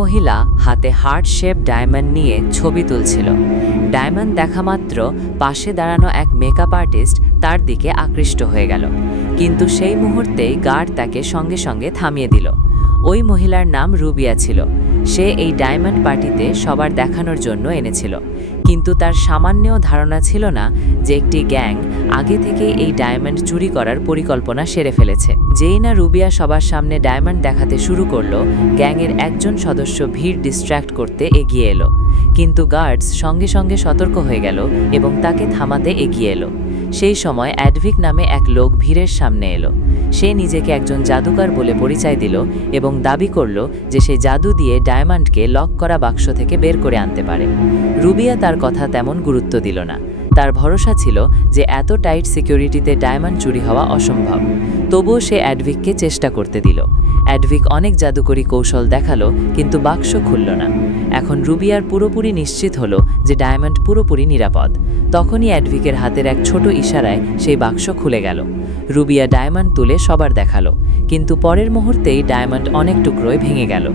মহিলা হাতে heart shape diamond নিয়ে ছবি তুলছিল। ডায়মন্ড দেখা মাত্র পাশে দাঁড়ানো এক মেকআপ আর্টিস্ট তার দিকে আকৃষ্ট হয়ে গেল, কিন্তু সেই মুহূর্তেই গার্ড তাকে সঙ্গে সঙ্গে থামিয়ে দিল। ওই মহিলার নাম রুবিয়া ছিল। সে এই ডায়মন্ড পার্টিতে সবার দেখানোর জন্য এনেছিল, কিন্তু তার সামান্যও ধারণা ছিল না যে একটি গ্যাং আগে থেকেই এই ডায়মন্ড চুরি করার পরিকল্পনা সেরে ফেলেছে। যেই না রুবিয়া সবার সামনে ডায়মন্ড দেখাতে শুরু করলো, গ্যাংয়ের একজন সদস্য ভিড় ডিস্ট্র্যাক্ট করতে এগিয়ে এলো, কিন্তু গার্ডস সঙ্গে সঙ্গে সতর্ক হয়ে গেল এবং তাকে থামাতে এগিয়ে এলো। সেই সময় অ্যাডভিক নামে এক লোক ভিড়ের সামনে এলো। সে নিজেকে একজন জাদুকর বলে পরিচয় দিল এবং দাবি করল যে সে জাদু দিয়ে ডায়মন্ডকে লক করা বাক্স থেকে বের করে আনতে পারে। রুবিয়া তার কথা তেমন গুরুত্ব দিল না। তার ভরসা ছিল যে এত টাইট সিকিউরিটিতে ডায়মন্ড চুরি হওয়া অসম্ভব। তবুও সে অ্যাডভিককে চেষ্টা করতে দিল। অ্যাডভিক অনেক জাদুকরী কৌশল দেখালো, কিন্তু বাক্স খুলল না। এখন রুবিয়ার পুরোপুরি নিশ্চিত হলো যে ডায়মন্ড পুরোপুরি নিরাপদ। তখনই অ্যাডভিকের হাতের এক ছোট ইশারায় সেই বাক্স খুলে গেল। রুবিয়া ডায়মন্ড তুলে সবার দেখালো, কিন্তু পরের মুহূর্তেই ডায়মন্ড অনেক টুকরোয় ভেঙে গেল।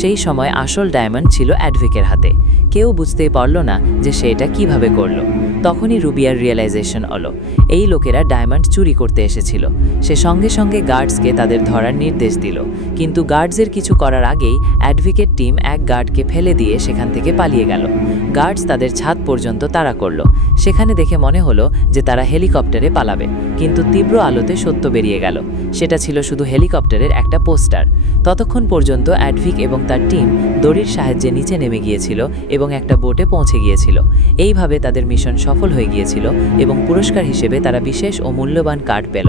সেই সময় আসল ডায়মন্ড ছিল অ্যাডভিকের হাতে। কেউ বুঝতেই পারল না যে সে এটা কীভাবে করল। তখনই রুবিয়ার রিয়েলাইজেশন হলো, এই লোকেরা ডায়মন্ড চুরি করতে এসেছিল। সে সঙ্গে সঙ্গে গার্ডসকে তাদের ধরার নির্দেশ দিল, কিন্তু গার্ডসের কিছু করার আগেই অ্যাডভোকেট টিম এক গার্ডকে ফেলে দিয়ে সেখান থেকে পালিয়ে গেল। গার্ডস তাদের ছাদ পর্যন্ত তাড়া করল। সেখানে দেখে মনে হলো যে তারা হেলিকপ্টারে পালাবে, কিন্তু তীব্র আলোতে সত্য বেরিয়ে গেল। সেটা ছিল শুধু হেলিকপ্টারের একটা পোস্টার। ততক্ষণ পর্যন্ত অ্যাডভিক এবং তার টিম দড়ির সাহায্যে নিচে নেমে গিয়েছিল এবং একটা বোটে পৌঁছে গিয়েছিল। এইভাবে তাদের মিশন সফল হয়ে গিয়েছিল এবং পুরস্কার হিসেবে তারা বিশেষ ও মূল্যবান কার্ড পেল।